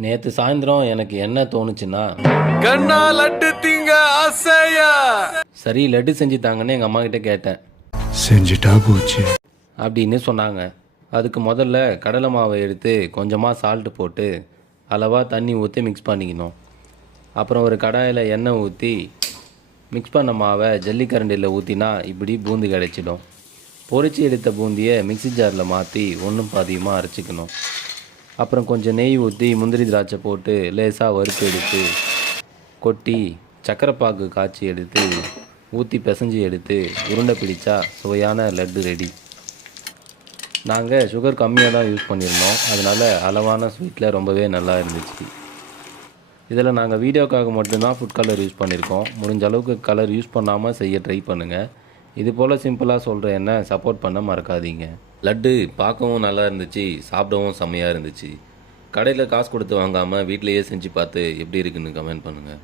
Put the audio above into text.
நேற்று சாயந்தரம் எனக்கு என்ன தோணுச்சுன்னா, கண்ணா லட்டு திங்க ஆசையா. சரி லட்டு செஞ்சு தாங்கன்னு எங்கள் அம்மா கிட்ட கேட்டேன். செஞ்சுட்டா போச்சு அப்படின்னு சொன்னாங்க. அதுக்கு முதல்ல கடலை மாவை எடுத்து கொஞ்சமாக சால்ட்டு போட்டு அளவாக தண்ணி ஊற்றி மிக்ஸ் பண்ணிக்கணும். அப்புறம் ஒரு கடாயில் எண்ணெய் ஊற்றி மிக்ஸ் பண்ண மாவை ஜல்லிக்கரண்டியில் ஊற்றினா இப்படி பூந்தி கிடைச்சிடும். பொரிச்சு எடுத்த பூந்தியை மிக்ஸி ஜாரில் மாற்றி ஒன்றும் பாதியமாக அரைச்சிக்கணும். அப்புறம் கொஞ்சம் நெய் ஊற்றி முந்திரி திராட்சை போட்டு லேசாக வறுத்து எடுத்து கொட்டி சக்கரை பாகு காய்ச்சி எடுத்து ஊற்றி பிசைஞ்சு எடுத்து உருண்டை பிடிச்சா சுவையான லட்டு ரெடி. நாங்கள் சுகர் கம்மியாக தான் யூஸ் பண்ணியிருந்தோம், அதனால் அளவான ஸ்வீட்டில் ரொம்பவே நல்லா இருந்துச்சு. இதில் நாங்கள் வீடியோக்காக மட்டும்தான் ஃபுட் கலர் யூஸ் பண்ணியிருக்கோம். முடிஞ்ச அளவுக்கு கலர் யூஸ் பண்ணாமல் செய்ய ட்ரை பண்ணுங்கள். இது போல் சிம்பிளாக சொல்கிற என்ன சப்போர்ட் பண்ண மறக்காதீங்க. லட்டு பார்க்கவும் நல்லா இருந்துச்சு, சாப்பிடவும் செம்மையாக இருந்துச்சு. கடையில் காசு கொடுத்து வாங்காமல் வீட்டிலையே செஞ்சு பார்த்து எப்படி இருக்குன்னு கமெண்ட் பண்ணுங்கள்.